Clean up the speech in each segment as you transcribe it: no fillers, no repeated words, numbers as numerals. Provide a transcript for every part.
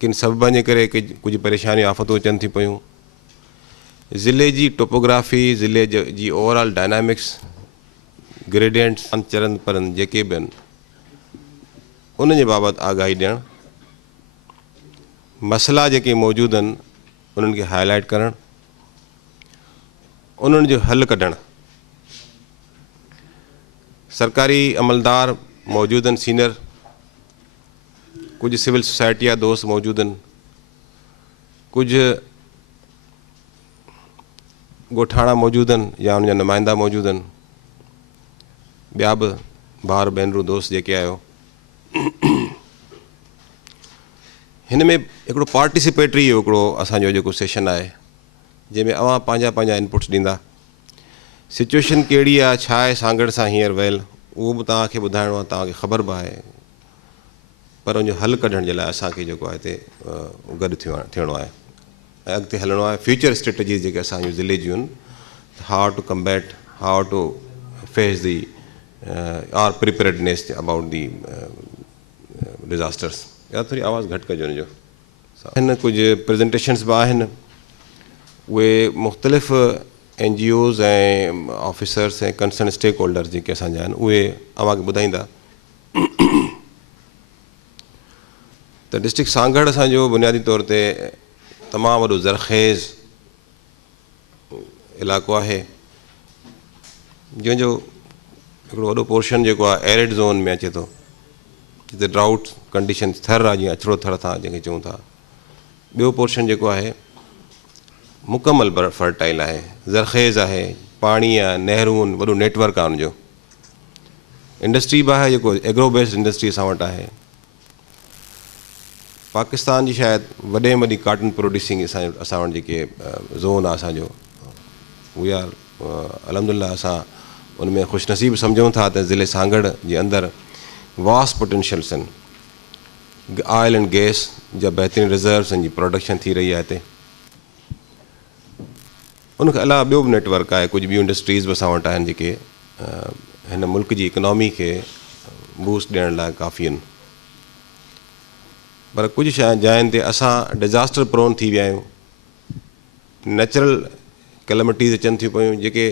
किन सबबनि जे करे कुछ परेशानियूं आफ़तूं अचनि थी पियूं। ज़िले जी टोपोग्राफी, ज़िले जी ओवरऑल डायनामिक्स, ग्रेडियंट्स, चरन परन जेके बि आहिनि उन जे बाबति आगाही ॾियणु, मसइला जेके मौजूदु आहिनि उन्हनि खे हाईलाइट करणु, उन्हनि जो हल कढणु। सरकारी अमलदार मौजूदु आहिनि सीनियर, कुछ सिविल सोसाइटी जा दोस्त मौजूदु आहिनि, कुछ ॻोठाणा मौजूदु आहिनि या उनजा नुमाइंदा मौजूदु आहिनि, ॿिया बि भाउर भेनरूं दोस्त जेके आहियो। हिन में हिकिड़ो पार्टिसिपेटरी हिकिड़ो असांजो जेको सेशन आहे जंहिंमें अवां पंहिंजा पंहिंजा इनपुट्स ॾींदा। सिचुएशन कहिड़ी आहे, छा आहे सांगड़ सां हींअर वेल, उहो बि तव्हांखे ॿुधाइणो आहे, तव्हांखे ख़बर बि आहे, पर उनजो हल कढण जे लाइ असांखे जेको आहे हिते गॾु थियणो आहे ऐं अॻिते हलणो आहे। फ्यूचर स्ट्रेटजीज़ जेके असांजूं ज़िले जूं आहिनि, how to combat, how to face the are preparedness about the disasters. या थोरी आवाज़ु घटि कजो हुनजो। हिन कुझु प्रेज़ेंटेशन्स बि आहिनि, उहे मुख़्तलिफ़ NGOs ऐं ऑफिसर्स ऐं कंसर्न स्टेक होल्डर्स जेके असांजा आहिनि उहे अव्हांखे ॿुधाईंदा। त डिस्ट्रिक्ट सांगड़ असांजो बुनियादी तौर ते तमामु वॾो ज़रख़ेज़ इलाइक़ो आहे, जंहिंजो हिकिड़ो वॾो पोर्शन जेको आहे एरिड ज़ोन में अचे थो, जिते ड्राउट कंडीशन्स थर आहे, जीअं अछड़ो थर था जंहिंखे चऊं था। ॿियो पोर्शन जेको आहे मुकमल फर्टाइल आहे, ज़रख़ेज़ आहे, पाणी आहे, नहरूं आहिनि, वॾो नेटवर्क आहे हुनजो। इंडस्ट्री बि आहे, जेको एग्रो बेस्ड इंडस्ट्री असां वटि आहे। पाकिस्तान जी शायदि वॾे में वॾी कॉटन प्रोड्यूसिंग असां वटि जेके ज़ोन आहे असांजो, उहे आर अलहमदिल्ला असां उन में ख़ुशनसीब सम्झूं था त ज़िले सांगड़ जे अंदरि वास्ट पोटेंशियल्स आहिनि। ऑयल एंड गैस जा बहितरीनु रिज़र्व्स जी प्रोडक्शन थी रही आहे हिते। उनखां अलावा ॿियो बि नेटवर्क आहे, कुझु ॿियूं इंडस्ट्रीज़ बि असां वटि आहिनि जेके हिन मुल्क जी इकनॉमी खे बूस्ट ॾियण लाइ काफ़ी आहिनि। पर कुझु जाइनि ते असां डिज़ास्टर प्रोन थी विया आहियूं, नेचुरल कैलेमिटीज़ अचनि थियूं पियूं जेके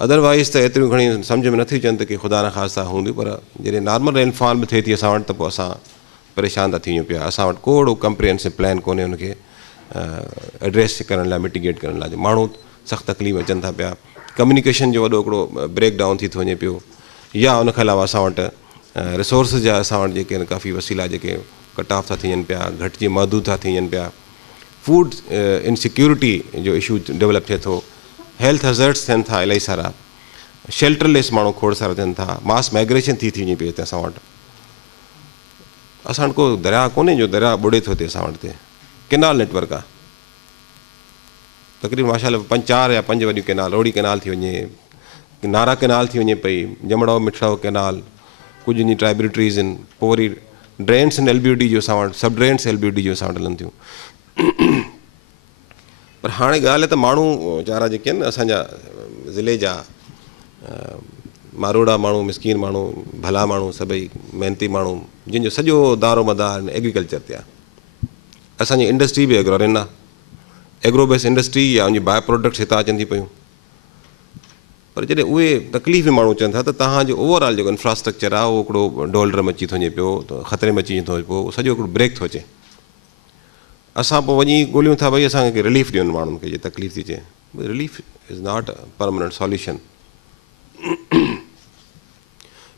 अदरवाइज़ त एतिरियूं घणी सम्झ में नथियूं अचनि त की ख़ुदा न ख़ास्ता हूंदियूं, पर जॾहिं नॉर्मल रेनफॉल बि थिए थी असां वटि त पोइ असां परेशान था थी वञूं पिया। असां वटि को अहिड़ो कंप्रिहेंसिव प्लान कोन्हे हुनखे एड्रेस करण लाइ, मिटिगेट करण लाइ। माण्हू सख़्तु तकलीफ़ अचनि था पिया, कम्युनिकेशन जो वॾो हिकिड़ो ब्रेक डाउन थी थो वञे पियो, या उनखां अलावा असां वटि रिसोर्सिस जा असां वटि जेके आहिनि काफ़ी वसीला जेके कट ऑफ था थी वञनि पिया, घटिजी महदूद था थी वञनि पिया। फूड इनसिक्योरिटी जो इशू डेवलप थिए थो, हेल्थ हज़र्ड्स थियनि था इलाही सारा, शेल्टरलेस माण्हू खोड़ सारा थियनि था, मास माइग्रेशन थी वञे पई हिते असां वटि। असां वटि को दरिया कोन्हे जो दरिया ॿुॾे थो हिते असां वटि। केनाल नेटवर्क आहे तक़रीबन माशाल्लाह 4 या 5 वॾियूं केनाल, रोड़ी केनाल थी वञे, नारा केनाल थी वञे पई, जमड़ो मिठड़ो केनाल, कुझु इन ट्राइब्यूटरीज़ आहिनि, पोइ वरी ड्रेन्स आहिनि LBD जो असां वटि, सब ड्रेन्स LBD जो असां वटि हलनि थियूं। पर हाणे ॻाल्हि आहे त माण्हू वीचारा जेके आहिनि असांजा ज़िले जा मारोड़ा माण्हू, मिसकीन माण्हू, भला माण्हू, सभई महिनती माण्हू, जंहिंजो सॼो दारो मदार एग्रीकल्चर ते आहे। असांजी इंडस्ट्री बि एग्रोरेन आहे, एग्रो बेस्ड इंडस्ट्री या उनजी बाय प्रोडक्ट्स हितां अचनि थी पियूं। पर जॾहिं उहे तकलीफ़ में माण्हू चवनि था त तव्हांजो ओवरऑल जेको इंफ्रास्ट्रक्चर आहे उहो हिकिड़ो डोल्डर में अची थो वञे पियो, त ख़तरे में अची थो वञे पियो, सॼो हिकिड़ो ब्रेक थो अचे। असां पोइ वञी ॻोल्हियूं था भई असांखे रिलीफ ॾियनि माण्हुनि खे, जीअं तकलीफ़ थी अचे। Relief is not a permanent solution.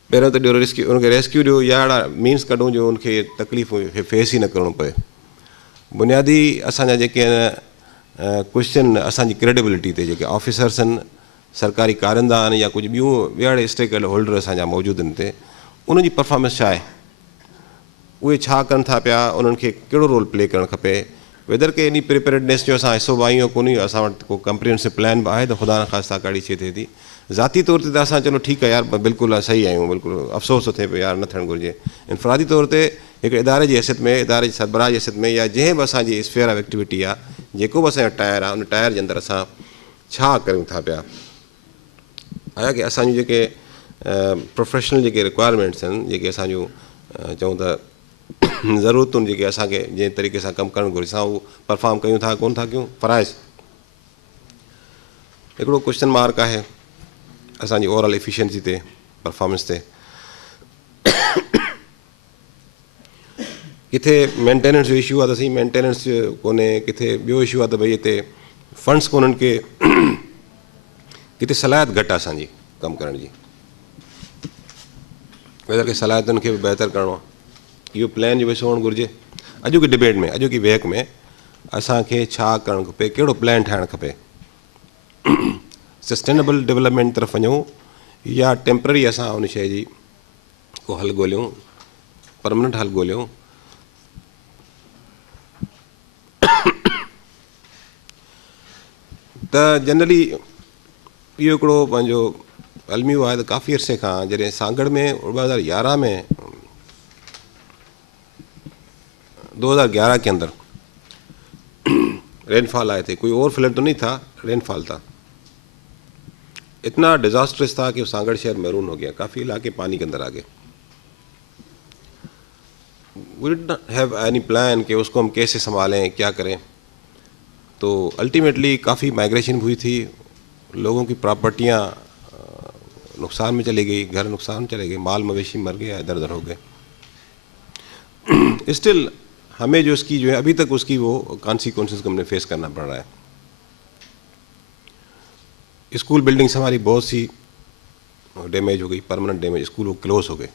पहिरियों त ॾियो उनखे रेस्क्यू ॾियो या अहिड़ा मीन्स कढूं जो उनखे तकलीफ़ खे फेस ई न करिणो पए। बुनियादी असांजा जेके आहिनि क्वेश्चन असांजी क्रेडिबिलिटी ते जेके ऑफिसर्स आहिनि, सरकारी कारंदा आहिनि या कुझु ॿियूं ॿिया स्टेक होल्डर असांजा मौजूदु आहिनि हिते, उनजी परफॉर्मेंस छा आहे, उहे छा कनि था पिया, उन्हनि खे कहिड़ो रोल प्ले करणु खपे, वेदर के इन प्रिपेयर्डनेस जो असां हिसो बि आहियूं कोन्हे, असां वटि को कंप्रिहेंसिव प्लान बि आहे त ख़ुदा न ख़ास्ता काड़ी शइ थिए थी। ज़ाती तौर ते त असां चलो ठीकु आहे यार, बिल्कुलु सही आहियूं, बिल्कुलु अफ़सोस थो थिए पियो यार, न थियणु घुरिजे। इनफ़रादी तौर ते हिकु इदारे जी हैसियत में, इदारे जी सरबराह जी हैसियत में, या जंहिं बि असांजी स्फेयर ऑफ एक्टिविटी आहे, जेको बि असांजो टायर आहे, उन टायर जे अंदरि असां छा कयूं था पिया। हालांकि असांजूं जेके प्रोफेशनल जेके रिक्वायरमेंट्स आहिनि, जेके असांजूं चऊं त ज़रूरतुनि जेके असांखे जंहिं तरीक़े सां कमु करणु घुरिजे उहो परफॉर्म कयूं था कोन था कयूं। फ़राइज़ हिकिड़ो क्वेश्चन मार्क आहे असांजी ओवरऑल एफिशिएंसी ते, परफॉर्मेंस ते। किथे मेंटेनेंस जो इशू आहे त सही मेंटेनेंस कोन्हे, किथे ॿियो इशू आहे त भई हिते फंड्स कोन्हनि के, किथे सलाहियत घटि आहे असांजी कमु करण जी, वेदर के सलाहियतुनि खे बि बहितर करिणो आहे। इहो प्लान जो हिसो हुअणु घुरिजे। अॼु की डिबेट में, अॼु की वेहक में असांखे छा करणु खपे, कहिड़ो प्लान ठाहिणु खपे, सस्टेनेबल डेवलपमेंट तरफ़ वञूं या टेम्पररी असां उन शइ जी को हल ॻोल्हियूं, परमानेंट हल ॻोल्हियूं। त जनरली इहो हिकिड़ो पंहिंजो अलमियो आहे त काफ़ी अरसे खां जॾहिं सांगड़ में 2011 में 2011 के अंदर रेनफॉल आए थे, कोई ओवर फ्लड तो नहीं था, रेनफॉल था, इतना डिजास्टर्स था कि सांगड़ शहर मैरून हो गया, काफ़ी इलाके पानी के अंदर आ गए। We did have any plan कि उसको हम कैसे संभालें, क्या करें। तो अल्टीमेटली काफ़ी माइग्रेशन हुई थी, लोगों की प्रॉपर्टियाँ नुकसान में चली गई, घर नुकसान में चले गए, माल मवेशी मर गया, इधर उधर हो गए। स्टिल हमें जो इसकी जो है अभी तक उसकी वो कॉन्सिक्वेंसेस को हमने फेस करना पड़ रहा है। स्कूल बिल्डिंग्स हमारी बहुत सी डैमेज हो गई, परमानेंट डैमेज, स्कूल वो क्लोज हो गए।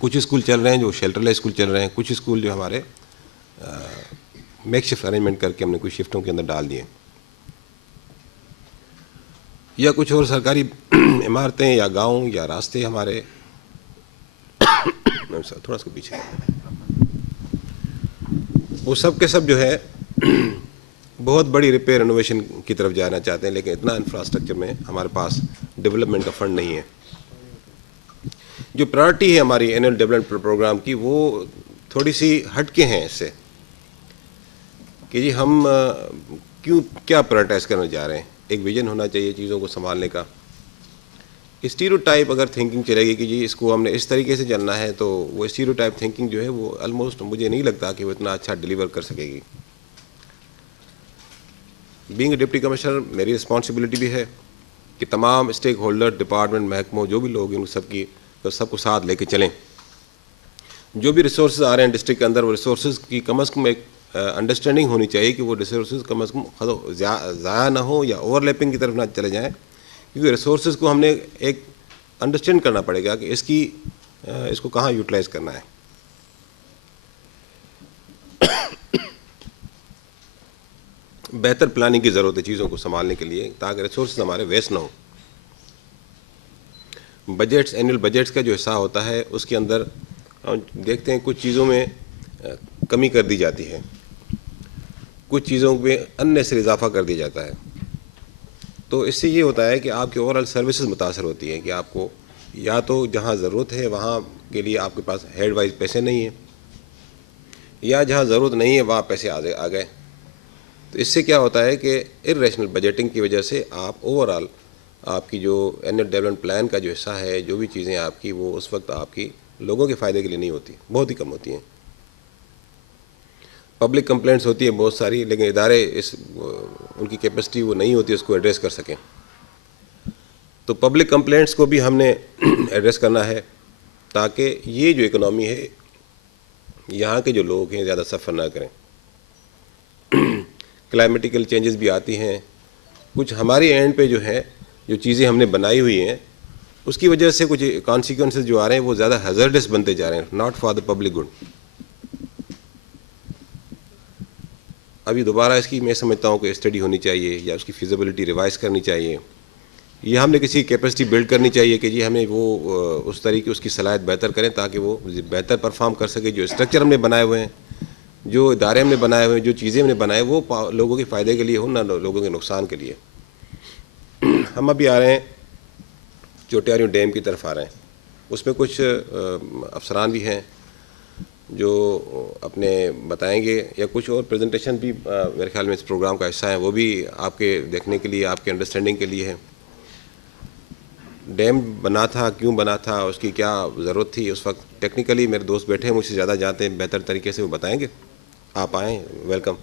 कुछ स्कूल चल रहे हैं जो शेल्टरलेस स्कूल चल रहे हैं, कुछ स्कूल जो हमारे मेकशिफ्ट अरेंजमेंट करके हमने कुछ शिफ्टों के अंदर डाल दिए, या कुछ और सरकारी इमारतें या गांव या रास्ते हमारे थोड़ा सा पीछे, वो सब के सब जो है बहुत बड़ी रिपेयर इनोवेशन की तरफ जाना चाहते हैं, लेकिन इतना इंफ्रास्ट्रक्चर में हमारे पास डेवलपमेंट का फंड नहीं है। जो प्रायोरिटी है हमारी एनुअल डेवलपमेंट प्रोग्राम की, वो थोड़ी सी हटके हैं इससे कि जी हम क्या प्रायोरिटाइज करने जा रहे हैं। एक विजन होना चाहिए चीज़ों को संभालने का। स्टीरियोटाइप अगर थिंकिंग चलेगी कि जी इसको हमने इस तरीके से चलना है, तो वो स्टीरियोटाइप थिंकिंग जो है वो ऑलमोस्ट मुझे नहीं लगता कि वो इतना अच्छा डिलीवर कर सकेगी। बीइंग डिप्टी कमिश्नर मेरी रिस्पॉन्सिबिलिटी भी है कि तमाम स्टेक होल्डर, डिपार्टमेंट, महकमों, जो भी लोग हैं उन सबको साथ लेके चलें। जो भी रिसोर्सेज आ रहे हैं डिस्ट्रिक्ट के अंदर, वो रिसोर्सेज की कम अज़ कम एक अंडरस्टैंडिंग होनी चाहिए कि वो रिसोर्सेज कम अज़ कम ज़ाया ना हो या ओवरलैपिंग की तरफ ना चले जाएँ, क्योंकि रिसोर्सेज को हमने एक अंडरस्टैंड करना पड़ेगा कि इसको कहाँ यूटिलाइज करना है। बेहतर प्लानिंग की ज़रूरत है चीज़ों को संभालने के लिए, ताकि रिसोर्सेज हमारे वेस्ट ना हो। बजट्स, एनुअल बजट्स का जो हिस्सा होता है उसके अंदर हम देखते हैं कुछ चीज़ों में कमी कर दी जाती है, कुछ चीज़ों में अननेसेसरी इजाफा कर दिया जाता है। तो इससे ये होता है कि आपकी ओवरऑल सर्विसेज मुतासर होती हैं कि आपको या तो जहाँ ज़रूरत है वहाँ के लिए आपके पास हेड वाइज पैसे नहीं हैं, या जहाँ ज़रूरत नहीं है वहाँ पैसे आ गए। तो इससे क्या होता है कि इर्रेशनल बजटिंग की वजह से आप ओवरऑल आपकी जो एनुअल डेवलपमेंट प्लान का जो हिस्सा है, जो भी चीज़ें आपकी, वो उस वक्त आपकी लोगों के फ़ायदे के लिए नहीं होती, बहुत ही कम होती हैं। पब्लिक कंप्लेंट्स होती है बहुत सारी, लेकिन इदारे उनकी कैपेसिटी वो नहीं होती उसको एड्रेस कर सकें। तो पब्लिक कंप्लेंट्स को भी हमने एड्रेस करना है, ताकि ये जो इकोनॉमी है, यहाँ के जो लोग हैं ज़्यादा सफ़र ना करें। क्लाइमेटिकल चेंजेस भी आती हैं, कुछ हमारी एंड पे जो है जो चीज़ें हमने बनाई हुई हैं उसकी वजह से कुछ कॉन्सिक्वेंसेस जो आ रहे हैं वो ज़्यादा हैज़र्डस बनते जा रहे हैं, not for the public good. अभी दोबारा इसकी मैं समझता हूँ कि स्टडी होनी चाहिए या उसकी फिजिबिलिटी रिवाइज करनी चाहिए, या हमने किसी कैपेसिटी बिल्ड करनी चाहिए कि जी हमें वो उस तरीके उसकी सलाहियत बेहतर करें ताकि वो बेहतर परफॉर्म कर सके। जो स्ट्रक्चर हमने बनाए हुए हैं, जो इदारे हमने बनाए हुए हैं, जो चीज़ें हमने बनाए, वो लोगों के फ़ायदे के लिए हो, ना लोगों के नुकसान के लिए। हम अभी आ रहे हैं चोटियारियों डैम की तरफ आ रहे हैं, उसमें कुछ अफसरान भी हैं जो अपने बताएंगे, या कुछ और प्रेजेंटेशन भी मेरे ख्याल में इस प्रोग्राम का हिस्सा है, वो भी आपके देखने के लिए, आपके अंडरस्टैंडिंग के लिए है। डैम बना था, क्यों बना था, उसकी क्या ज़रूरत थी उस वक्त, टेक्निकली मेरे दोस्त बैठे हैं मुझसे ज़्यादा जानते हैं, बेहतर तरीके से वो बताएंगे। आप आएँ, वेलकम।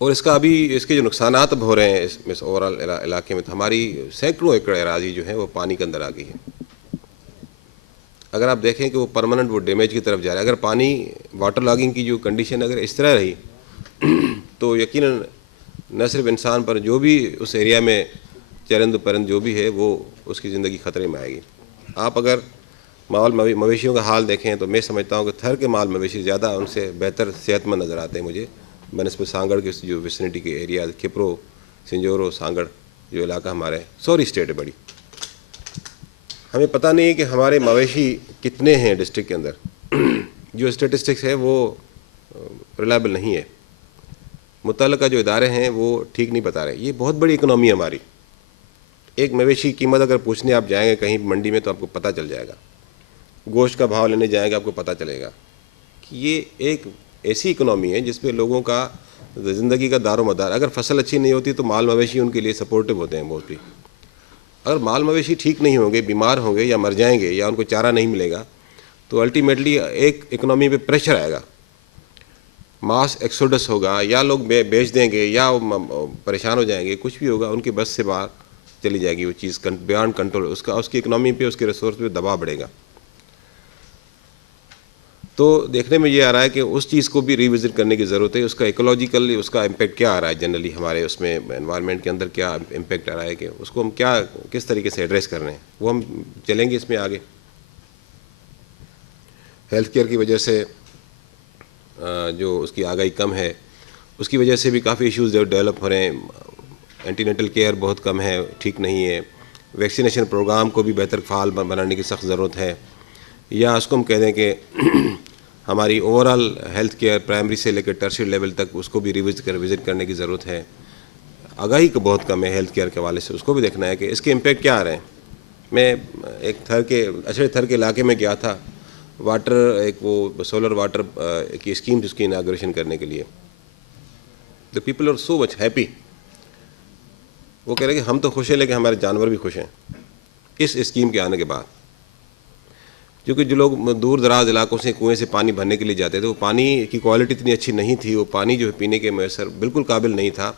और इसका अभी इसके जो नुकसानात अब हो रहे हैं इस ओवरऑल इलाके में, तो हमारी सैकड़ों एकड़ अराजी जो है वो पानी के अंदर आ गई है। अगर आप देखें कि वो परमानेंट वो डैमेज की तरफ जा रहा है। अगर पानी वाटर लॉगिंग की जो कंडीशन अगर इस तरह रही तो यकीनन न सिर्फ इंसान पर, जो भी उस एरिया में चरंद परंद जो भी है वो उसकी ज़िंदगी ख़तरे में आएगी। आप अगर माल मवेशियों का हाल देखें तो मैं समझता हूँ कि थर के माल मवेशी ज़्यादा उनसे बेहतर सेहतमंद नज़र आते हैं मुझे बनस्पत सांगड़ के जो विसिनिटी के एरिया, खिपरो, सिंजोरो, सांगड़ जो इलाका हमारे सॉरी स्टेट है बड़ी। हमें पता नहीं है कि हमारे मवेशी कितने हैं डिस्ट्रिक्ट के अंदर। जो स्टेटिस्टिक्स है वो रिलायबल नहीं है, मुतल्लिका जो इदारे हैं वो ठीक नहीं बता रहे। ये बहुत बड़ी इकनॉमी है हमारी। एक मवेशी की कीमत अगर पूछने आप जाएंगे कहीं मंडी में तो आपको पता चल जाएगा, गोश्त का भाव लेने जाएंगे आपको पता चलेगा कि ये एक ऐसी इकनॉमी है जिसपे लोगों का ज़िंदगी का दारोमदार। अगर फसल अच्छी नहीं होती तो माल मवेशी उनके लिए सपोर्टिव होते हैं मोस्टली। अगर माल मवेशी ठीक नहीं होंगे, बीमार होंगे या मर जाएंगे या उनको चारा नहीं मिलेगा तो अल्टीमेटली एक इकनॉमी पे प्रेशर आएगा, मास एक्सोडस होगा, या लोग बेच देंगे या परेशान हो जाएंगे, कुछ भी होगा, उनके बस से बाहर चली जाएगी वो चीज़, बियॉन्ड कंट्रोल। उसकी इकनॉमी पे, उसके रिसोर्स पे दबाव बढ़ेगा। तो देखने में ये आ रहा है कि उस चीज़ को भी रिविजिट करने की ज़रूरत है। उसका इकोलॉजिकल उसका इम्पेक्ट क्या आ रहा है, जनरली हमारे उसमें एनवायरनमेंट के अंदर क्या इम्पेक्ट आ रहा है, कि उसको हम क्या किस तरीके से एड्रेस कर रहे हैं, वो हम चलेंगे इसमें आगे। हेल्थ केयर की वजह से जो उसकी आगाही कम है, उसकी वजह से भी काफ़ी इश्यूज़ डेवलप हो रहे हैं। एंटीनेटल केयर बहुत कम है, ठीक नहीं है। वैक्सीनेशन प्रोग्राम को भी बेहतर फ़ाल बनाने की सख्त ज़रूरत है। या उसको हम कह दें कि हमारी ओवरऑल हेल्थ केयर प्राइमरी से लेकर टर्शियरी लेवल तक उसको भी विज़िट करने की ज़रूरत है। आगाही को बहुत कम है हेल्थ केयर के हवाले से, उसको भी देखना है कि इसके इम्पेक्ट क्या आ रहे हैं। मैं एक अछड़े थर के इलाके में गया था, वाटर एक वो सोलर वाटर की स्कीम उसकी इनाग्रेशन करने के लिए। The people are so much happy. वो कह रहे हैं कि हम तो खुश हैं लेकिन हमारे जानवर भी खुश हैं इस स्कीम के आने के बाद। क्योंकि जो लोग दूर दराज इलाकों से कुएं से पानी भरने के लिए जाते थे, वो पानी की क्वालिटी इतनी अच्छी नहीं थी, वो पानी जो है पीने के मैसर बिल्कुल काबिल नहीं था।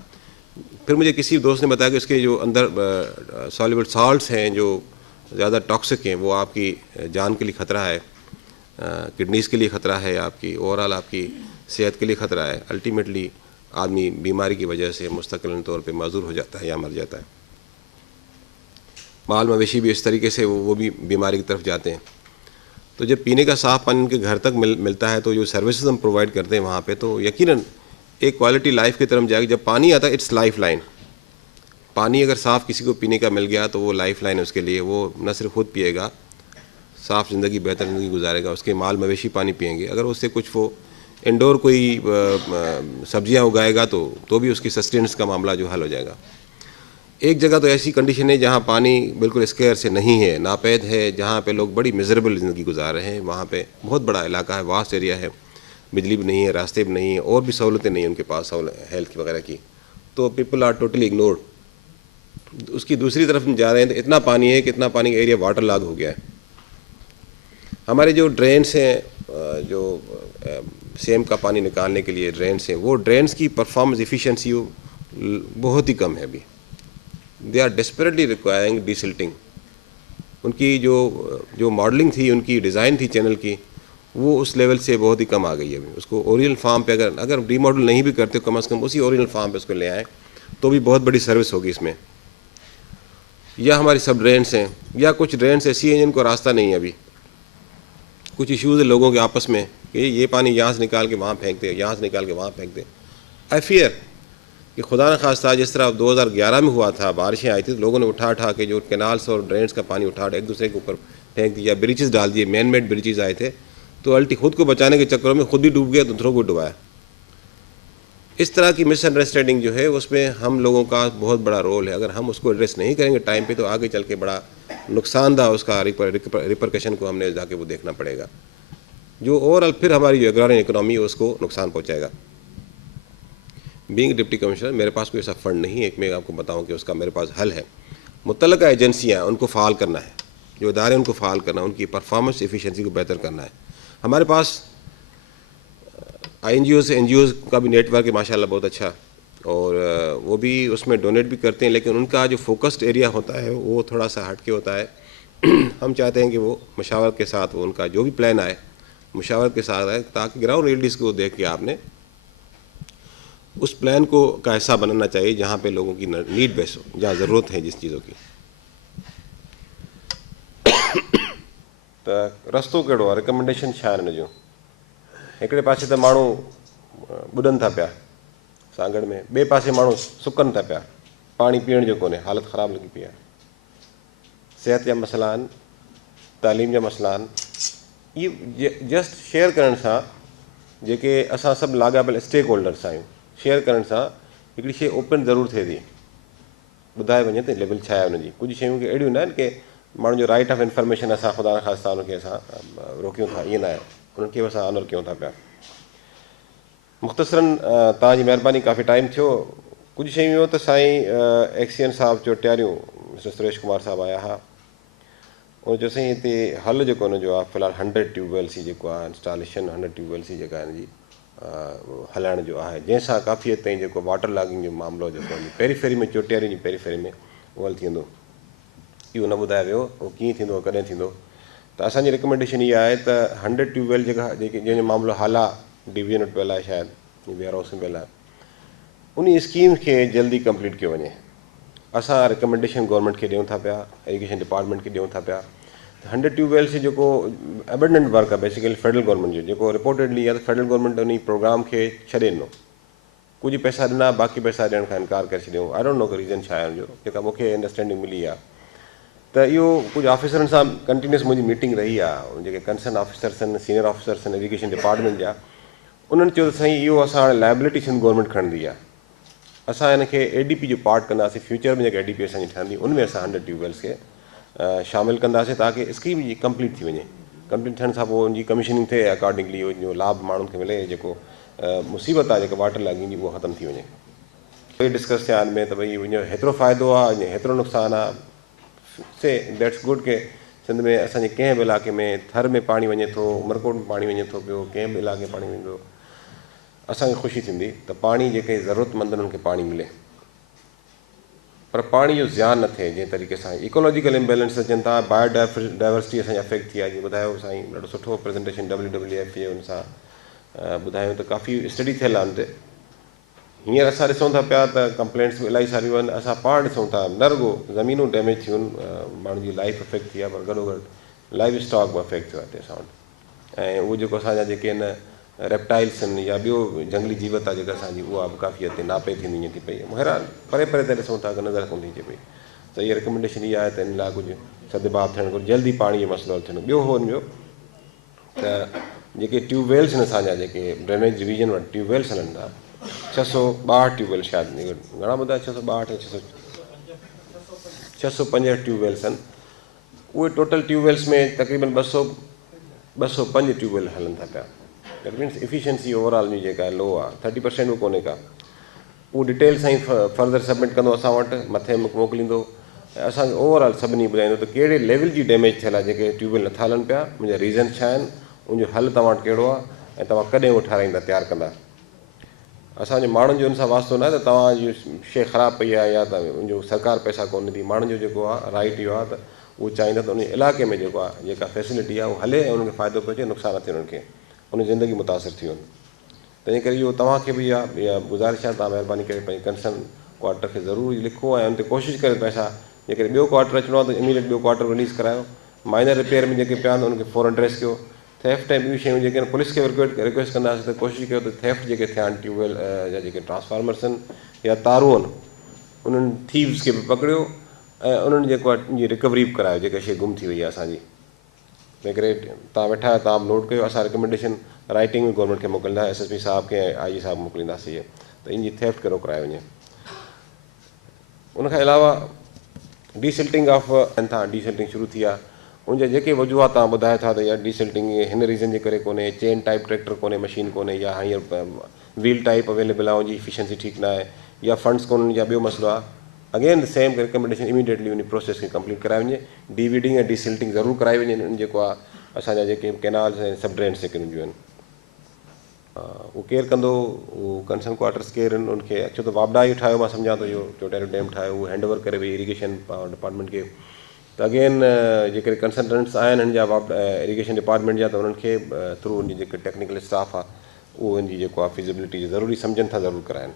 फिर मुझे किसी दोस्त ने बताया कि इसके जो अंदर सॉल्युबल साल्ट्स हैं जो ज़्यादा टॉक्सिक हैं, वो आपकी जान के लिए ख़तरा है, किडनीज़ के लिए ख़तरा है, आपकी ओवरऑल आपकी सेहत के लिए ख़तरा है। अल्टीमेटली आदमी बीमारी की वजह से मुस्तकिल तौर पे माजूर हो जाता है या मर जाता है। माल मवेशी भी इस तरीके से वो भी बीमारी की तरफ जाते हैं। तो जब पीने का साफ़ पानी उनके घर तक मिलता है, तो जो सर्विसेज हम प्रोवाइड करते हैं वहाँ पे, तो यकीनन एक क्वालिटी लाइफ की तरफ जाएगी। जब पानी आता है इट्स लाइफ लाइन। पानी अगर साफ़ किसी को पीने का मिल गया तो वो लाइफ लाइन है उसके लिए। वो न सिर्फ खुद पिएगा, साफ़ ज़िंदगी, बेहतर ज़िंदगी गुजारेगा, उसके माल मवेशी पानी पिएंगे। अगर उससे कुछ वो इंडोर कोई सब्जियां उगाएगा तो भी उसकी सस्टेनेंस का मामला जो हल हो जाएगा। एक जगह तो ऐसी कंडीशन है जहाँ पानी बिल्कुल स्केयर से नहीं है, नापैद है, जहाँ पे लोग बड़ी मिजरेबल ज़िंदगी गुजार रहे हैं। वहाँ पे बहुत बड़ा इलाका है, वास्ट एरिया है, बिजली भी नहीं है, रास्ते भी नहीं है, और भी सहूलतें नहीं हैं उनके पास हेल्थ वगैरह की। तो पीपल आर टोटली इग्नोर्ड। उसकी दूसरी तरफ हम जा रहे हैं तो इतना पानी है कि इतना पानी का एरिया वाटर लॉग हो गया है। हमारे जो ड्रेन्स हैं, जो सेम का पानी निकालने के लिए ड्रेन्स हैं, वो ड्रेन्स की परफॉर्मेंस एफिशिएंसी बहुत ही कम है अभी। They are desperately requiring desilting. उनकी जो मॉडलिंग थी, उनकी डिज़ाइन थी चैनल की, वो उस लेवल से बहुत ही कम आ गई है अभी। उसको ओरिजिनल फार्म पे अगर रीमॉडल नहीं भी करते, कम से कम उसी ओरिजिनल फार्म पे उसको ले आएँ तो भी बहुत बड़ी सर्विस होगी इसमें। या हमारी सब ड्रेन्स हैं, या कुछ ड्रेन्स ऐसी हैं जिनको रास्ता नहीं है अभी। कुछ इश्यूज़ है लोगों के आपस में कि ये पानी यहाँ से निकाल के वहाँ फेंक दे, यहाँ से निकाल के वहाँ फेंक दे। आई फियर कि खुदा न खास्ता जिस तरह 2011 में हुआ था, बारिशें आई थी, तो लोगों ने उठा के जो कैनाल्स और ड्रेन्स का पानी उठा एक दूसरे के ऊपर फेंक दिया, ब्रिजेस डाल दिए, मैन मेड ब्रिजेस आए थे, तो खुद को बचाने के चक्करों में खुद ही डूब गया, दूसरों को डुबाया। इस तरह की मिसअंडरस्टैंडिंग जो है उसमें हम लोगों का बहुत बड़ा रोल है। अगर हम उसको एड्रेस नहीं करेंगे टाइम पे, तो आगे चल के बड़ा नुकसानदा उसका रिपरकशन को हमने जाके वो देखना पड़ेगा, जो ओवरऑल फिर हमारी जो एग्रारियन इकोनॉमी है उसको नुकसान पहुंचाएगा। बीइंग डिप्टी कमिश्नर मेरे पास कोई ऐसा फंड नहीं है, मैं आपको बताऊं कि उसका मेरे पास हल है। मुतल्लिका एजेंसियाँ उनको फ़ाल करना है, जो इदारे उनको फ़ाल करना है, उनकी परफॉर्मेंस एफिशिएंसी को बेहतर करना है। हमारे पास INGOs NGOs का भी नेटवर्क है माशाल्लाह बहुत अच्छा, और वो भी उसमें डोनेट भी करते हैं, लेकिन उनका जो फोकस्ड एरिया होता है वो थोड़ा सा हट के होता है। हम चाहते हैं कि वो मशावरत के साथ वो उनका जो भी प्लान आए मशावरत के साथ आए, ताकि ग्राउंड रियलिटीज़ को देख के आपने उस प्लान को का हिस्सा बनाना चाहिए जहाँ पे लोगों की नीड बेस हो, जहाँ ज़रूरत है जिस चीज़ों की। तो रस्तो कहिड़ो आहे, रिकमेंडेशन छा आहिनि हिन जूं? हिकिड़े पासे त माण्हू ॿुॾनि था पिया सागड़ में, ॿिए पासे माण्हू सुकनि था पिया, पाणी पीअण जो कोन्हे, हालत ख़राबु लॻी पई आहे। सिहत जा मसइला आहिनि, तालीम जा मसइला आहिनि। इहे जस्ट शेयर करण सां, जेके असां सभु लाॻापियल स्टेक होल्डर्स आहियूं, शेयर करण सां हिकिड़ी शइ ओपन ज़रूरु थिए थी, ॿुधाए वञे त लेवल छा आहे हुनजी। कुझु शयूं की अहिड़ियूं न आहिनि की माण्हुनि जो राइट ऑफ इंफॉर्मेशन असां ख़ुदा न ख़ासिता हुनखे असां रोकियूं था, ईअं न आहे, उन्हनि खे असां ऑनर कयूं था पिया। मुख़्तसरन तव्हांजी महिरबानी, काफ़ी टाइम थियो। कुझु शयूं त साईं एक्सीएन साहिब जो तयारियूं, मिस्टर सुरेश कुमार साहिबु आया हुआ, उन जो साईं हिते हल जेको हुनजो आहे फ़िलहालु 100 ट्यूबवेल्स जी जेको आहे इंस्टॉलेशन 100 ट्यूबवेल्स जी जेका हिन जी हलाइण जो आहे, जंहिंसां काफ़ी हद ताईं जेको वाटर लॉगिंग जो मामिलो जेको पेरीफेरी में, चोटियारियुनि जी पेरीफेरी में उहो हल थींदो। इहो न ॿुधायो वियो उहो कीअं थींदो, कॾहिं थींदो। त असांजी रिकमेंडेशन इहा आहे त 100 ट्यूबवेल जेका जंहिंजो मामिलो हाल आहे, डिवीजन वटि पियल आहे, शायदि वेयर हाउस में पियल आहे, उन स्कीम खे जल्दी कंप्लीट कयो वञे। असां रिकमेंडेशन गवर्नमेंट खे ॾियूं था पिया, एजुकेशन डिपार्टमेंट खे ॾियूं था पिया। 100 ट्यूबवेल्स जेको एबंडेंट वर्क आहे बेसिकली फेडरल गवर्नमेंट जो, जेको रिपोर्टेडली आहे त फेडरल गवर्नमेंट उन प्रोग्राम खे छॾे ॾिनो, कुझु पैसा ॾिना, बाक़ी पैसा ॾियण खां इनकार करे छॾियो। आई डोंट नो कि रीज़न छा आहे हुनजो, जेका मूंखे अंडरस्टैंडिंग मिली आहे। त इहो कुझु ऑफिसरनि सां कंटिन्यूस मुंहिंजी मीटिंग रही आहे, जेके कंसर्न ऑफिसर्स आहिनि, सीनियर ऑफिसर्स आहिनि एजुकेशन डिपार्टमेंट जा, उन्हनि चयो त साईं इहो असां हाणे लाइबिलिटी सिंध गवर्नमेंट खणंदी आहे, असां हिनखे ADP जो पार्ट कंदासीं, फ्यूचर में जेका ADP असांजी ठहंदी उनमें असां 100 ट्यूबवेल्स खे शामिलु कंदासीं, ताकी स्कीम जी कंप्लीट थी वञे। कंप्लीट थियण सां पोइ उनजी कमीशनिंग थिए, अकॉर्डिंगली जो लाभ माण्हुनि खे मिले, जेको मुसीबत आहे जेका वाटर लॉगिंग जी, उहो ख़तमु थी वञे। कोई डिस्कस थिया में त भई वञो हेतिरो फ़ाइदो आहे, हेतिरो नुक़सानु आहे, से दैट्स गुड के सिंध में असांजे कंहिं बि इलाइक़े में थर में पाणी वञे थो, उमरकोट में पाणी वञे थो पियो, कंहिं बि इलाइक़े में पाणी वेंदो, असांखे ख़ुशी थींदी त पाणी जेके ज़रूरतमंद उन्हनि खे पाणी मिले, पर पाणी जो ज़ियान न थिए। जंहिं तरीक़े सां इकोलॉजिकल इम्बेलेंस अचनि था, बायोडाइवर्सिटी असांजी अफेक्ट थी आहे, जीअं ॿुधायो साईं, ॾाढो सुठो प्रेज़ेंटेशन WWF जे हुन सां ॿुधायूं त काफ़ी स्टडी थियल आहे हुन ते। हींअर असां ॾिसूं था पिया त कंप्लेंट्स बि इलाही सारियूं आहिनि, असां पाण ॾिसूं था न रुगो ज़मीनूं डैमेज थियूं आहिनि, माण्हुनि जी लाइफ अफेक्ट थी आहे, पर गॾोगॾु लाइफ स्टॉक बि अफेक्ट थियो आहे हिते असां वटि। ऐं उहो जेको असांजा जेके आहिनि रेप्टाइल्स आहिनि या ॿियो जंगली जीवत आहे जेका असांजी, उहा बि काफ़ी हद ते नापे थींदी ईअं थी पई, हैरान परे परे ते ॾिसूं था, नज़र कोन थी अचे पई। त इहा रिकमेंडेशन इहा आहे त इन लाइ कुझु सदभाव थियणु घुरिजे, जल्दी पाणी जो मसइलो थियणो। ॿियो हो हुनजो त जेके ट्यूबवेल्स आहिनि असांजा, जेके ड्रेनेज डिवीजन वटि ट्यूबवेल्स हलनि था, 662 ट्यूबवेल शायदि, घणा ॿुधाया, 662 या 665 ट्यूबवेल्स आहिनि। उहे टोटल ट्यूबवेल्स में तक़रीबन 205 ट्यूबवेल हलनि था पिया। दैट मीन्स एफिशिएंसी ओवरऑल जी जेका लो आहे 30% बि कोन्हे का। उहो डिटेल सां ई फर्दर सबमिट कंदो असां वटि, मथे मोकिलींदो ऐं असांखे ओवरऑल सभिनी ॿुधाईंदो त कहिड़े लेवल जी डैमेज थियल आहे, जेके ट्यूबवेल नथा हलनि पिया, उनजा रीज़न छा आहिनि, उनजो हल तव्हां वटि कहिड़ो आहे ऐं तव्हां कॾहिं उहो ठाराईंदा, तयारु कंदा। असांजे माण्हुनि जो हुन सां वास्तो न आहे त तव्हांजी शइ ख़राबु पई आहे या त उनजो सरकार पैसा कोन ॾींदी। माण्हुनि जो जेको आहे राइट इहो आहे त उहो चाहींदा त उन इलाइक़े में जेको आहे जेका फैसिलिटी आहे उहो हले ऐं उनखे फ़ाइदो पहुचे, नुक़सानु न थिए उन्हनि खे, उन जी ज़िंदगी मुतासिर थी वञे। तंहिं करे इहो तव्हांखे बि इहा गुज़ारिश आहे, तव्हां महिरबानी करे पंहिंजे कंसर्न क्वार्टर खे ज़रूरु लिखो ऐं उन ते कोशिशि करे पैसा, जेकॾहिं ॿियो क्वार्टर अचिणो आहे त इमीडिएट ॿियो क्वार्टर रिलीज़ करायो। माइनर रिपेयर में जेके पिया आहिनि उनखे फ़ौरन एड्रेस कयो। थेफ्ट ऐं ॿियूं शयूं जेके आहिनि पुलिस खे रिक्वेस्ट कंदासीं त कोशिशि कयो त थेफ्ट जेके थिया आहिनि ट्यूबवेल जा जेके ट्रांसफार्मर्स आहिनि या तारूं आहिनि, उन्हनि थीव्स खे बि पकड़ियो ऐं उन्हनि जेको आहे उनजी रिकवरी बि करायो, जेका शइ गुम थी वई आहे असांजी। तंहिं करे तव्हां वेठा आहियो, तव्हां नोट कयो, असां रिकमेंडेशन राइटिंग में गवर्नमेंट खे मोकिलींदा, SSP साहिब खे ऐं IG साहिब मोकिलींदासीं त इन जी थेफ्ट खे रोकायो वञे। उनखां अलावा डीसिल्टिंग ऑफ डीसिल्टिंग शुरू थी आहे, उनजा जेके वजूहात तव्हां ॿुधायो था त या डीसिल्टिंग हिन रीज़न जे करे कोन्हे, चेन टाइप ट्रैक्टर कोन्हे, मशीन कोन्हे, या हींअर व्हील टाइप अवेलेबल आहे, उनजी एफिशिएंसी ठीकु न आहे, या फंड्स कोन्हनि, या ॿियो मसइलो आहे, again the same recommendation immediately उन प्रोसेस खे कंप्लीट कराए वञे, डीवीडिंग ऐं डीसिल्टिंग ज़रूरु कराई वञे जेको आहे असांजा जेके कैनाल्स ऐं सब ड्रेन्स जेके हूंदियूं आहिनि उहो केरु कंदो, उहो कंसर्न क्वार्टर्स केरु आहिनि उनखे छो त वापडा इहो ठाहियो मां सम्झां थो इहो चोटेरो डैम ठाहियो उहो हैंडओवर करे भई इरीगेशन डिपार्टमेंट खे त अगेन जेके कंसल्टेंट्स आहिनि हिन जा इरीगेशन डिपार्टमेंट जा त उन्हनि खे थ्रू उनजी जेके टेक्निकल स्टाफ आहे उहो हिनजी जेको आहे फिज़िबिलिटी ज़रूरी सम्झनि था ज़रूरु कराइनि।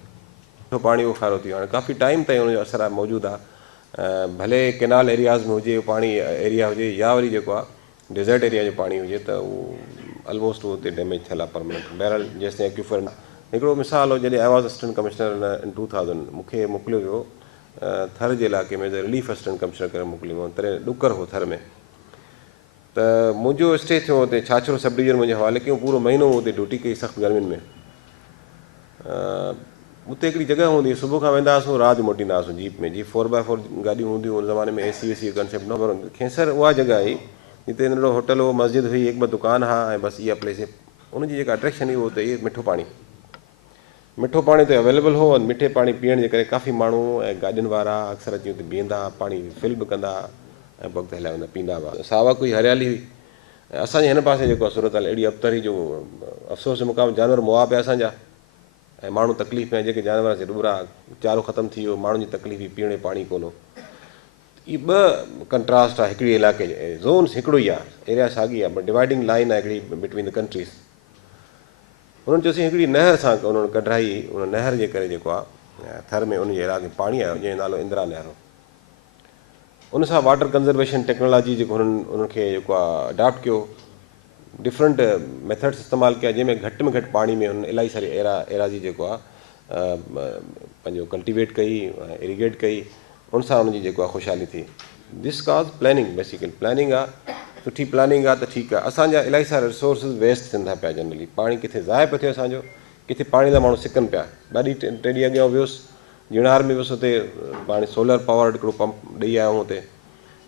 सुठो पाणी उहो खारो थी वियो हाणे काफ़ी टाइम ताईं उनजो असरु आहे मौजूदु आहे भले केनाल एरियाज़ में हुजे पाणी एरिया हुजे या वरी जेको आहे डेज़र्ट एरिया जो पाणी हुजे त उहो ऑलमोस्ट उहो हुते डैमेज थियल आहे परमानेंट। बहरहाल जेसिताईं एक्यूफर हिकिड़ो मिसाल हो जॾहिं आई वॉज असिस्टेंट कमिश्नर इन 2000 मूंखे मोकिलियो वियो थर जे इलाइक़े में त रिलीफ असिस्टेंट कमिश्नर करे मोकिलियो वियो तॾहिं ॾुकर हो थर में त मुंहिंजो स्टे थियो हुते छाछरो सब डिवीजन मुंहिंजे हवाले कयूं पूरो महीनो हुते ड्यूटी कई सख़्तु गर्मियुनि में उते हिकिड़ी जॻह हूंदी हुई सुबुह खां वेंदा हुआसीं राति मोटींदा हुआसीं जीप में जी 4x4 गाॾियूं हूंदियूं हुन ज़माने में AC वेसी जो कंसेप्ट न पर खेसर उहा जॻह हुई जिते नंढिड़ो होटल हो मस्जिद हुई हिकु ॿ दुकान हा ऐं बसि इहा प्लेस उनजी जेका अट्रैक्शन हुई उहो हुते इहे मिठो पाणी त अवेलेबल हो मिठे पाणी पीअण जे करे काफ़ी माण्हू ऐं गाॾियुनि वारा अक्सर अची हुते बीहंदा पाणी फिल बि कंदा ऐं वक़्तु हलाए वेंदा पीअंदा हुआ सावा कोई हरियाली हुई ऐं असांजे हिन पासे जेको आहे सूरत अहिड़ी अबतरी जो अफ़सोस मुक़ाम जानवर मुआ पिया असांजा ऐं माण्हू तकलीफ़ में जेके जानवर से ॾुबरा चारो ख़तमु थी वियो माण्हुनि जी तकलीफ़ पीअण पाणी कोन हो इहे ॿ कंट्रास्ट आहे हिकिड़ी इलाइक़े जे ज़ोन्स हिकिड़ो ई आहे एरिया साॻी आहे बट डिवाइडिंग लाइन आहे हिकिड़ी बिटवीन द कंट्रीज़ उन्हनि चयोसीं हिकिड़ी नहर सां उन्हनि कढाई उन नहर जे करे जेको आहे थर में उनजे इलाइक़े में पाणी आयो जंहिंजो नालो इंदिरा नहर हो उन सां वाटर कंज़र्वेशन टेक्नोलॉजी जेको उनखे जेको आहे अडॉप्ट कयो डिफरेंट मेथड्स इस्तेमालु कया जंहिंमें घटि में घटि पाणी में उन इलाही सारी एराज़ी जेको आहे पंहिंजो कल्टिवेट कई इरीगेट कई उन सां उनजी जेको आहे ख़ुशहाली थी this cause planning basically planning आहे सुठी प्लैनिंग आहे त ठीकु आहे असांजा इलाही सारा रिसोर्सिस वेस्ट थियनि था पिया जनरली पाणी किथे ज़ाया पियो थिए असांजो किथे पाणी जा माण्हू सिकनि पिया ॿ ॾींहं टे ॾींहं अॻियां वियुसि जिणार में वियुसि हुते पाणी सोलर पावर हिकिड़ो पंप ॾेई आहियूं हुते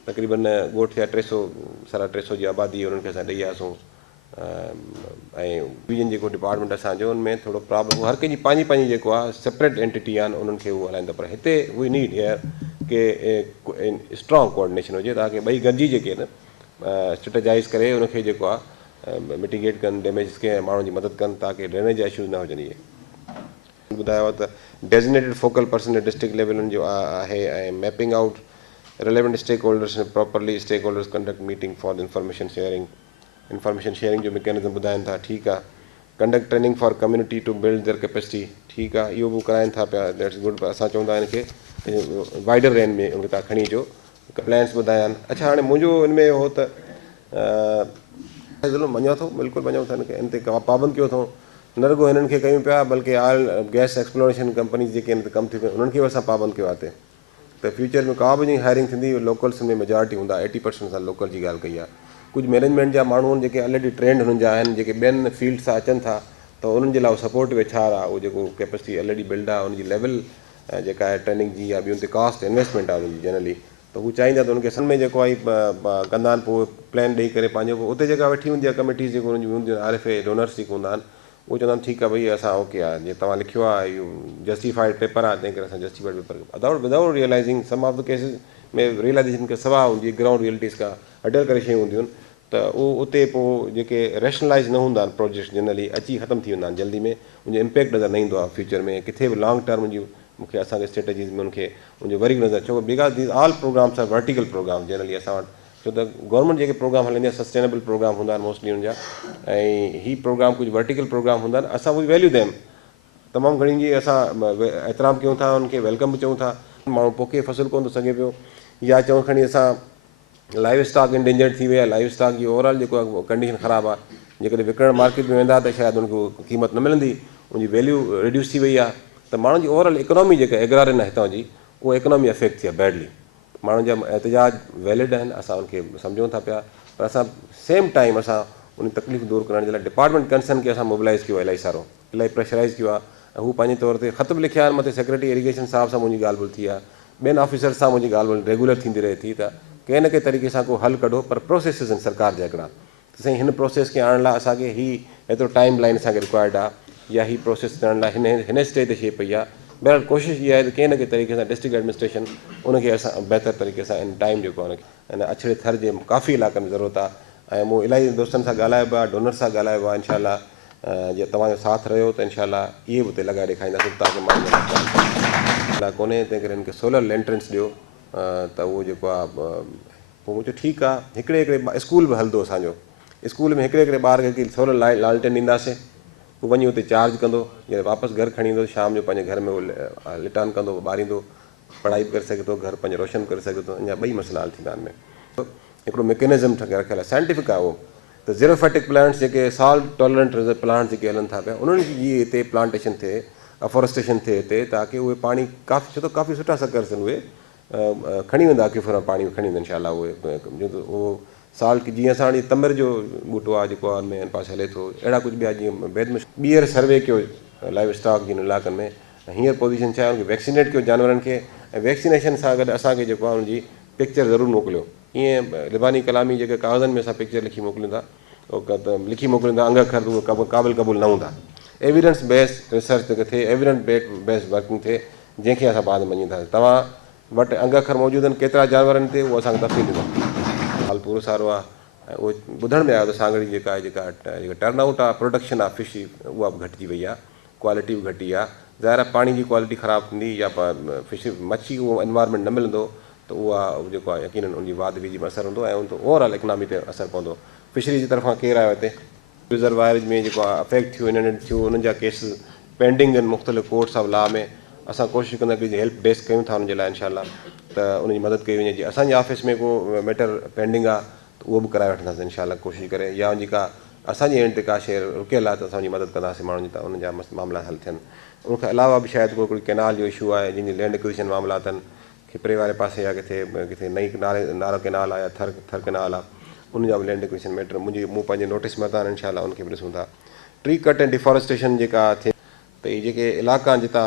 तक़रीबन ॻोठ थिया 300 जी आबादी उन्हनि खे असां ॾेई आयासीं ऐं ॿियनि जेको डिपार्टमेंट असांजो उनमें थोरो प्रॉब्लम हर कंहिंजी पंहिंजी जेको आहे सेपरेट एंटिटी आहिनि उन्हनि खे उहो हलाईंदा पर हिते वी नीड हियर के स्ट्रॉन्ग कोऑर्डिनेशन हुजे ताकी ॿई गॾिजी जेके आहिनि स्ट्रेटेजाइज़ करे उनखे जेको आहे मिटिगेट कनि डैमेज खे माण्हुनि जी मदद कनि ताकी ड्रेनेज जा इशूज़ न हुजनि इहे ॿुधायो आहे त डेज़िग्नेटेड फोकल पर्सन डिस्ट्रिक्ट लेवलनि जो आहे ऐं mapping out relevant stakeholders properly stakeholders conduct meeting for information sharing जो मैकेनिज़म ॿुधाइनि था ठीकु आहे conduct training for community to build their capacity ठीकु आहे इहो बि कराइनि था पिया दैट्स गुड पर असां चवंदा हिनखे वाइडर रेंज में उनखे तव्हां खणी अचो प्लैन्स ॿुधाया आहिनि अच्छा हाणे मुंहिंजो हिन में हो त मञो थो बिल्कुलु मञो था हिन ते पाबंद कयो अथऊं न रुगो हिननि खे कयूं पिया बल्कि ऑल गैस एक्सप्लोरेशन कंपनीज़ जेके आहिनि कमु थी पियूं उन्हनि खे बि असां पाबंद कयो आहे हिते त फ्यूचर में का बि जीअं हायरिंग थींदी लोकल्स में मेजॉरिटी हूंदा 80% असां लोकल जी ॻाल्हि कई आहे कुझु मैनेजमेंट जा माण्हू जेके ऑलरेडी ट्रेंड हुननि जा आहिनि जेके ॿियनि फील्ड सां अचनि था त उन्हनि जे लाइ सपोर्ट वेछार आहे उहो जेको कैपेसिटी ऑलरेडी बिल्ड आहे उनजी लेवल जेका आहे ट्रेनिंग जी या ॿियुनि ते कास्ट इन्वेस्टमेंट आहे उनजी जनरली त हू चाहींदा त उनखे सन में जेको आहे कंदा आहिनि पोइ प्लान ॾेई करे पंहिंजो उते जेका वेठी हूंदी आहे कमिटीज़ जेको हुनजी हूंदियूं आहिनि RFA डोनर्स जेके हूंदा आहिनि उहो चवंदा आहिनि ठीकु आहे भई असां ओके आहे जीअं तव्हां लिखियो आहे इहो जस्टिफाइड पेपर आहे तंहिं करे असां justified paper without realising some of the cases में रियलाइज़ेशन खां सवाइ हूंदी ग्राउंड रियलिटीज़ खां हटियल करे शयूं हूंदियूं आहिनि त उहो उते पोइ जेके रेशनलाइज़ न हूंदा आहिनि प्रोजेक्ट जनरली अची ख़तमु थी वेंदा आहिनि जल्दी में उनजो इम्पैक्ट नज़र न ईंदो आहे फ्यूचर में किथे बि लॉन्ग टर्म जूं मूंखे असांखे स्ट्रेटजीज़ में उनखे उनजो वरी नज़र छो because these all programmes are vertical programme generally असां वटि छो त गवर्नमेंट जेके प्रोग्राम हलंदी आहे सस्टेनेबल प्रोग्राम हूंदा आहिनि मोस्टली हुनजा ऐं ही प्रोग्राम कुझु वर्टिकल प्रोग्राम हूंदा आहिनि असां उहे वैल्यू ॾियनि तमामु घणी जी असां एतिराम कयूं था उनखे वेलकम बि चऊं था माण्हू पोखे फ़सुलु कोन थो सघे पियो या चऊं खणी असां लाइव स्टॉक इंडेंजर्ड थी वियो आहे लाइव स्टॉक जी ओवरऑल जेको आहे कंडीशन ख़राबु आहे जेकॾहिं विकिणण मार्केट में वेंदा त शायदि उनखे क़ीमत न मिलंदी उनजी वैल्यू रिड्यूस थी वई आहे त माण्हुनि जी ओवरऑल इकोनॉमी जेका एग्रारियन आहे हितां जी उहा इकोनॉमी अफेक्ट थी आहे बैडली माण्हुनि जा एहतिजाज वैलिड आहिनि असां उनखे सम्झूं था पिया पर असां सेम टाइम असां उन तकलीफ़ दूरि करण जे लाइ डिपार्टमेंट कंसर्न खे असां मोबिलाइज़ कयो आहे इलाही सारो इलाही प्रेशराइज़ कयो आहे ऐं हू पंहिंजे तौर ते ख़त बि लिखिया आहिनि मथे सेक्रेटरी इरीगेशन साहिब सां मुंहिंजी ॻाल्हि ॿोल थी आहे ॿियनि ऑफिसर्स सां मुंहिंजी ॻाल्हि ॿोल रेगुलर थींदी रहे थी त कंहिं न कंहिं तरीक़े सां को हल कढो पर प्रोसेसिस आहिनि सरकार जा हिकिड़ा त साईं हिन प्रोसेस खे आणण लाइ असांखे एतिरो टाइम लाइन असांखे रिक्वायर्ड आहे या ही प्रोसेस करण लाइ हिन स्टेज ते शइ पई आहे बहरहाल कोशिश इहा आहे त कंहिं न कंहिं तरीक़े सां डिस्ट्रिक्ट एडमिनिस्ट्रेशन उनखे असां बहितर तरीक़े सां इन टाइम जेको आहे इन अछड़े थर जे काफ़ी इलाइक़नि में ज़रूरत आहे। ऐं मूं इलाही दोस्तनि सां ॻाल्हाइबो आहे, डोनर सां ॻाल्हाइबो आहे। इनशाला जे तव्हांजो साथ रहियो त इनशाला इहे बि हुते लॻाए ॾेखारींदासीं तव्हांखे माण्हुनि कोन्हे, तंहिं करे हिनखे सोलर लैंटर्न्स ॾियो त उहो जेको आहे पोइ मूं चयो ठीकु आहे। हिकिड़े हिकिड़े स्कूल बि हलंदो असांजो, स्कूल में हिकिड़े हिकिड़े ॿार खे सोलर लालटेन ॾींदासीं, हू वञी हुते चार्ज कंदो, जॾहिं वापसि घर खणी ईंदो शाम जो पंहिंजे घर में उहो लिटान कंदो, ॿारींदो, पढ़ाई बि करे सघे थो, घर पंहिंजो रोशन करे सघे थो। अञा ॿई मसइला हल थींदा आहिनि में हिकिड़ो मैकेनिज़म ठही रखियलु आहे, साइंटिफिक आहे उहो त ज़ीरोफेटिक प्लांट्स जेके सॉल्ट टॉलरेंट प्लांट्स जेके हलनि था पिया उन्हनि जी हिते प्लांटेशन थिए, अफोरेस्टेशन थिए हिते, ताकी उहे पाणी काफ़ी छो त काफ़ी सुठा सकर्स आहिनि, उहे खणी वेंदा एक्यूफर पाणी खणी वेंदा इनशाला। उहे उहो साल्ट जीअं असां हाणे तमिर जो ॿूटो आहे जेको आहे हिन पासे हले थो, अहिड़ा कुझु ॿिया जीअं बैद में ॿीहर सर्वे कयो लाइव स्टॉक जिन इलाइक़नि में, हींअर पोज़ीशन छा आहे उनखे वैक्सीनेट कयो जानवरनि खे, ऐं वैक्सीनेशन सां गॾु असांखे जेको आहे उनजी पिक्चर ज़रूरु मोकिलियो। ईअं लिबानी कलामी जेके कागज़नि में असां पिक्चर लिखी मोकिलींदा, लिखी मोकिलींदा अंग अखर उहे क़ाबिल क़बूल न हूंदा। एविडेंस बेस्ड रिसर्च जेके थिए, एविडेंस बेस्ड वर्किंग थिए, जंहिंखे असां बाद में मञींदासीं। तव्हां वटि अंग अखर मौजूदु आहिनि केतिरा जानवरनि ते, उहो असांखे तफ़सील ॾींदो। हाल पूरो सारो आहे। ऐं उहो ॿुधण में आयो त सांगड़ी जेका आहे जेका टर्न आउट आहे, प्रोडक्शन आहे फिश जी, उहा बि घटिजी वई आहे, क्वालिटी बि घटी आहे। ज़ाहिर आहे पाणी जी क्वालिटी ख़राबु थींदी या फिश मच्छी उहो एनवायरमेंट न मिलंदो त उहा जेको आहे यकीननि उनजी वाद विधी में असरु हूंदो ऐं उन ओवरऑल इकनॉमी ते असरु पवंदो। फिशरी जी तरफ़ां केरु आयो हिते रिज़र्वायर में जेको आहे अफेक्ट थियो, इन्हनि थियो, उन्हनि जा केसिस पेंडिंग आहिनि मुख़्तलिफ़ कोर्ट्स ऑफ लॉ में। असां कोशिशि कंदा कि हेल्प डेस्क कयूं था उनजे लाइ इनशाला त उनजी मदद कई वञे। जीअं असांजे ऑफिस में को मैटर पेंडिंग आहे त उहो बि कराए वठंदासीं इनशाला कोशिशि करे, या उनजी का असांजे एंड ते का शइ रुकियल आहे त असां उनजी मदद कंदासीं माण्हुनि जी, त उनजा मामला हल थियनि। उनखां अलावा बि शायदि कोई कैनाल जो इशू आहे, जिन लैंड एक्विजिशन मामला अथनि, खिपरे वारे पासे या किथे नई नारो कैनाल आहे या थर कैनाल आहे, उनजा बि लैंड एक्विजिशन मैटर मूं पंहिंजे नोटिस में था इनशाला उनखे बि ॾिसूं था। ट्री कट ऐं डिफॉरेस्टेशन जेका थिए त इहे जेके इलाइक़ा जितां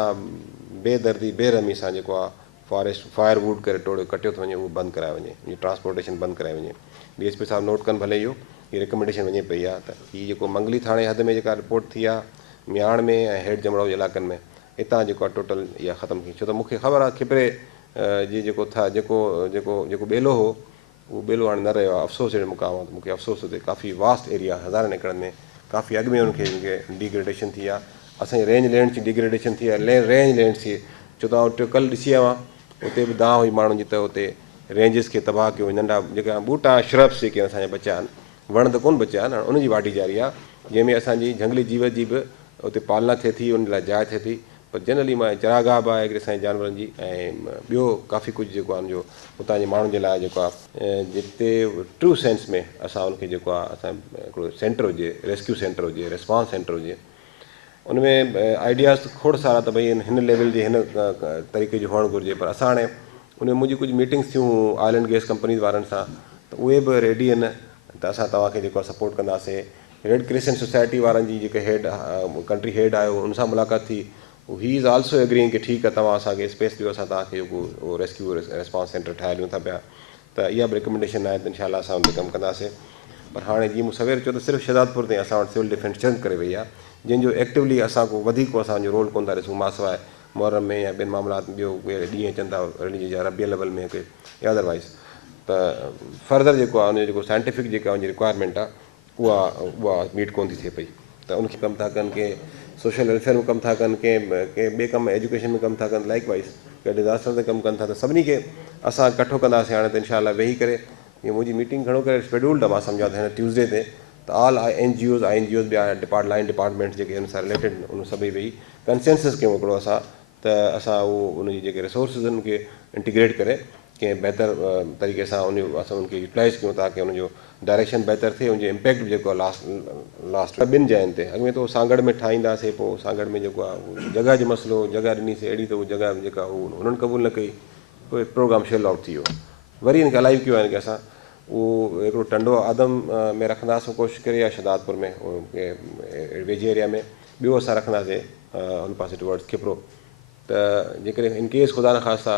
बेदर्दी बेरहमी सां जेको आहे फॉरेस्ट फायर वुड करे टोड़ियो कटियो थो वञे, उहो बंदि कराए वञे, इहा ट्रांसपोर्टेशन बंदि कराए वञे। DSP साहिबु नोट कनि भले, इहो हीअ रिकमेंडेशन वञे पई आहे त हीअ जेको मंगली थाणे हद में जेका रिपोर्ट थी आहे, मियाण में ऐं हेठि जमड़ो जे इलाइक़नि में, हितां जेको आहे टोटल इहा ख़तमु थी। छो त मूंखे ख़बर आहे खिपरे जी जेको जेको ॿेलो हो, उहो ॿेलो हाणे न रहियो आहे। अफ़सोस अहिड़े मुक़ाम आहे त मूंखे अफ़सोस हुते काफ़ी वास्ट एरिया हज़ारनि एकड़नि में काफ़ी अॻु में उनखे डिग्रेडेशन थी आहे। असांजी रेंज लैंड जी डिग्रेडेशन थी आहे, रेंज लैंड थी। छो त आउं कल्ह ॾिसी आयो आहियां, उते बि दांह हुई माण्हुनि जी त उते रेंजिस खे तबाह कयो, नंढा जेका ॿूटा श्रब्स जेके असांजा बचिया आहिनि, वण त कोन बचिया आहिनि, उनजी वाढी जारी आहे, जंहिंमें असांजी झंगली जीव जी बि उते पालना थिए थी, उन लाइ जाइ थिए थी। पर जनरली मां चरागाह बि आहे हिकिड़े असांजे जानवरनि जी, ऐं ॿियो काफ़ी कुझु जेको आहे उनजो हुतां जे माण्हुनि जे लाइ जेको आहे जिते ट्रू सेंस में असां उनखे जेको आहे असां हिकिड़ो सेंटर हुजे, रेस्क्यू सेंटर हुजे, रिस्पॉन्स सेंटर हुजे, उनमें आइडियाज़ त खोड़ सारा त भई हिन लेवल जे हिन तरीक़े जो हुअणु घुरिजे। पर असां हाणे उनमें मुंहिंजी कुझु मीटिंग्स थियूं ऑयल एंड गैस कंपनीज़ वारनि सां, त उहे बि रेडी आहिनि त असां तव्हांखे जेको आहे सपोर्ट कंदासीं। रेड क्रिसेंट सोसाइटी वारनि जी जेके हेड कंट्री हेड आयो, उन सां मुलाक़ात थी, ही इज़ आल्सो एग्रीइंग कि ठीकु आहे तव्हां असांखे स्पेस ॾियो, असां तव्हांखे जेको उहो रेस्क्यू रिस्पॉन्स सेंटर ठाहे ॾियूं था पिया। त इहा बि रिकमेंडेशन आहे त इनशाला असां उन ते कमु कंदासीं। पर हाणे जीअं मूं सवेर चयो त सिर्फ़ु शहदादपुर ताईं असां वटि सिविल डिफेंस चेंज करे वई आहे, जंहिंजो एक्टिवली असां को वधीक को असांजो रोल कोन था ॾिसूं, मां सवाइ मुहर्रम में या ॿियनि मामलात में ॿियो उहे ॾींहं अचनि था रिलीजियस या रबियल लेवल में हिकु या अदरवाइज़। त फर्दर जेको आहे उनजो जेको साइंटिफिक जेका उनजी रिक्वायरमेंट आहे उहा मीट कोन थी थिए पई, त उनखे कमु था कनि, के सोशल वेलफेयर में कमु था कनि, के ॿिए कमु एजुकेशन में कमु था कनि, लाइक वाइज़ के डिज़ास्टर ते कमु कनि था। त सभिनी खे असां इकठो कंदासीं हाणे त इनशाला वेही करे। हीअ मुंहिंजी मीटिंग घणो करे शेड्यूल्ड आहे, मां सम्झा त हिन ट्यूज़डे ते, त ऑल NGOs ॿिया लाइन डिपार्टमेंट्स जेके हिन सां रिलेटेड उन सभई वेही कंसेंसस कयूं हिकिड़ो असां, त असां उनजी जेके रिसोर्सिस आहिनि उनखे इंटीग्रेट करे कंहिं बहितर तरीक़े सां असां उनखे यूटिलाइज़ कयूं ताकी उनजो डायरेक्शन बहितर थिए, उनजो इम्पैक्ट बि जेको आहे लास्ट ॿिनि जॻहियुनि ते। अॻु में त सांगड़ में ठाहींदासीं, पोइ सांगड़ में जेको आहे जॻह जो मसइलो, जॻह ॾिनीसीं अहिड़ी त उहा जॻह जेका उन्हनि क़बूल न कई, पोइ प्रोग्राम शेल आउट थी वियो। वरी हिनखे अलाइव कयो आहे कि असां उहो हिकिड़ो टंडो आदम में रखंदासीं कोशिशि करे, या शहदादपुर में वेझे एरिया में, ॿियो असां रखंदासीं हुन पासे टुवर्ड्स खिपरो। त जेकॾहिं इन केस ख़ुदा न ख़ासिता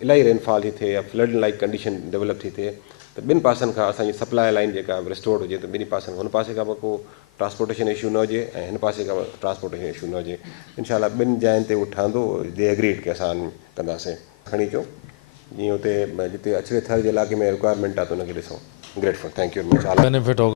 इलाही रेनफॉल थी थिए या फ्लड लाइक कंडीशन डेवलप थी थिए, त त ॿिनि पासनि खां असांजी सप्लाई लाइन जेका रिस्टोर्ड हुजे त ॿिनी पासनि हुन पासे खां को ट्रांसपोर्टेशन इशू न हुजे ऐं हिन पासे खां ट्रांसपोर्टेशन इशू न हुजे। इनशाला ॿिनि जायुनि ते उहो ठहंदो, दे एग्रीड की असां कंदासीं। खणी अचो जीअं हुते जिते अछड़े थर जे इलाइक़े में रिक्वायरमेंट आहे त हुनखे ॾिसूं। Grateful, thank you very much. Benefit होगा।